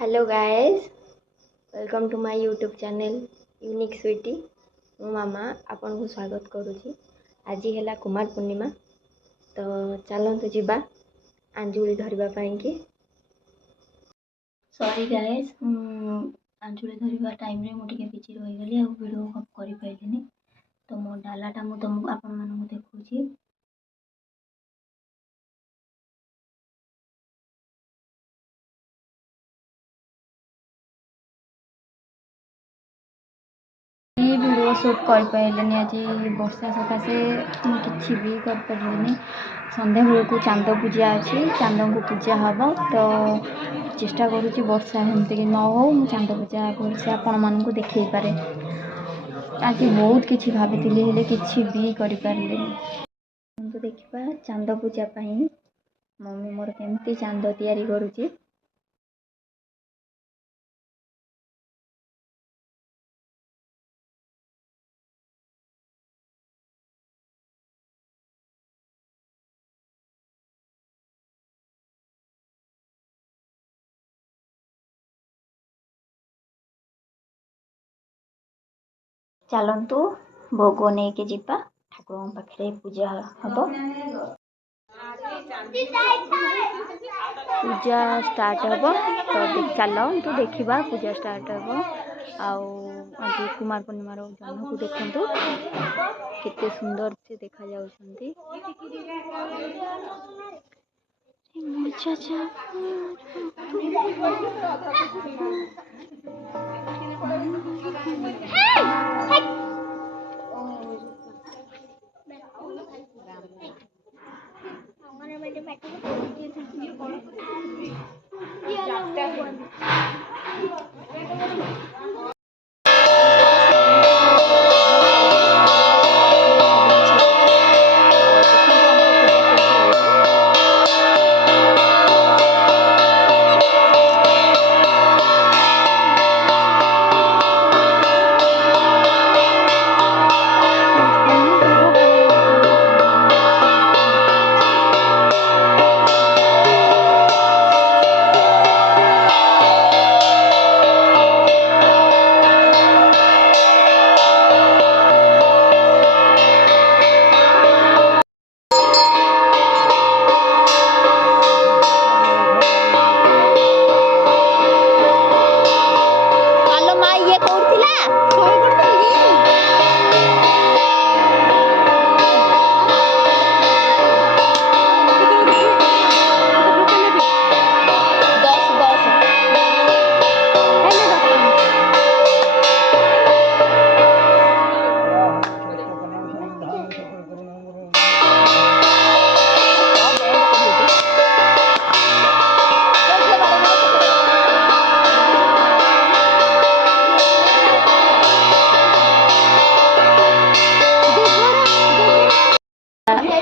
Hello guys, welcome to my YouTube channel unique sweety. मो मामा आपन को स्वागत करुँची। आज है कुमार पूर्णिमा, तो चलतु जीवा आंजुली धरवा कि। सॉरी गाइस, आंजुली धरवा टाइम रे मुझे बिजी रहीगली वीडियो कर पाइलिनी। तो मो डालाटा मु तुमको आपण मानू देखुची। वीडियो शूट कर पाइलिनी आज वर्षा सकाशे किसी भी कर पारिनी। संध्या बेल को चांद पूजा अच्छी, चांद को पूजा हम तो चेष्टा करुँची वर्षा एमती कि न हो मु चांद पूजा भलसे आपण मानू देखे पारे। आज बहुत किसी भाभी हेले किसी भी कर पारे। देखा चांद पूजा मम्मी मोर केमती चांद तैयारी करुँची। चलतु भोग नहीं के जीवा ठाकुर पाखे पूजा हम। पूजा स्टार्ट हम तो चलतु देखा पूजा स्टार्ट हम। आज कुमार पूर्णिमार जन्म को देखु केते सुंदर से देखा जाउछंती।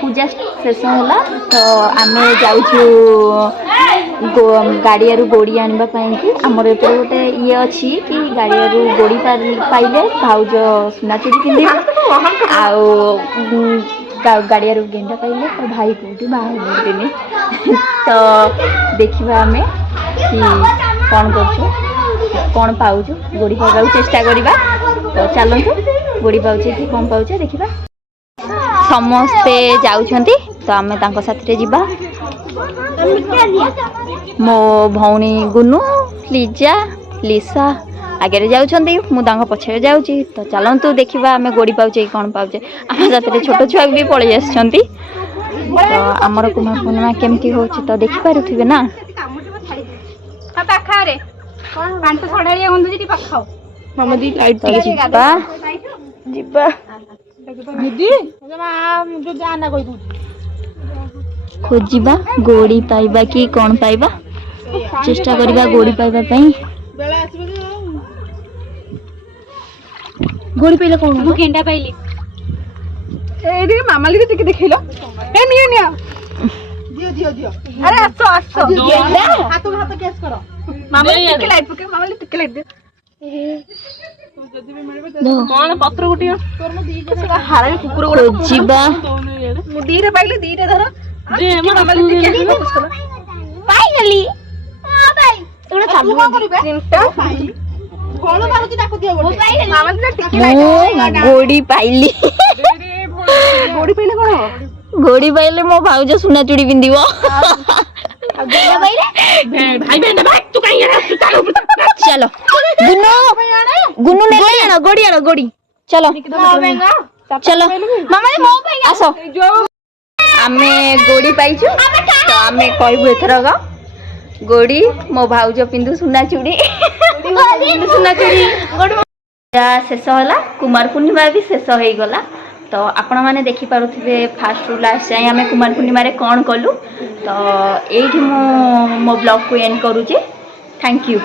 पूजा शेष होला तो आम जाऊँ गाड़िया गोड़ी आने कि आमर ये गोटे ये अच्छी कि गाड़िया गोड़ी पाइले भाउज सुना चूड़ी पिंधे गाड़िया गेंडा पाइले तो भाई कौटी बाहर दिन तो देखा आम कि कौन कर कौन पाउचु गोड़ी पाइबा चेष्टा करवा। तो चलतु गोड़ी पाउचे कि कौन पाउचे देखा। समस्ते जाउछंती तो आमे तांको साथी जीवा। मो भौणी गुनु लिजा लिसा आगे जाउछंती मु तांको पछे जाउची। तो चलंतु देखिबा आमे गोड़ी पाउचे कोन पाउचे। आम साथी छोट छुआ भी पळै आछंती। तो हमर कुमार पूर्णिमा केमती होची तो देखि पारुथिबे ना। पाखारे कोन गांठ छडालिया गंधु जेटी पाखाओ मामा दी लाइट जीवा जीवा दीदी जो जाना कोई खोजिबा गोड़ी पाइबा कि कौन पाइबा चेष्टा करिबा गोड़ी पाइबा पई। गोड़ी पाइले कौन मु गेंडा पाइली ए देखि मामा लिके टिके देखिलो ए नियो नियो दियो दियो दियो अरे आसो आसो गेंडा हाथ केस करो मामा टिके लाइट पके मामा टिके लाइट दे कौन पत्र गुटिया तोर मु दी के हारा कुकुर गुडा खोजिबा मु दी रे पाइले दी रे धर जे मामा टिके पाई गली हां भाई तोड़ा ତୁ କଣ କରିବେ କଣ ମାରୁଛି ତାକୁ ଦିଅ ଗୋଟେ ଗୋଡ଼ି ପାଇଲି ଗୋଡ଼ି ପିଇଲେ କଣ ହବ ଗୋଡ଼ି ପାଇଲେ ମୋ ଭାଉଜ ସୁନା ଚୁଡ଼ି ପିନ୍ଧିବ चलो गुन्नू गुन्नू ने ले आना गोड़ी चलो चलो आस आमे गोड़ी पाइछु तो आमे कहबु एथरक गोड़ी मो भाउज पिंधु सुना चूड़ी सुना चूड़ी शेष होला कुमार पूर्णिमा भी शेष हो गला तो आपण मैंने देखिपे फास्ट रु लास्ट जाए आम कुमार पूर्णिमा कौन कलु तो ये मो ब्लॉग को एंड करुचे थैंक यू।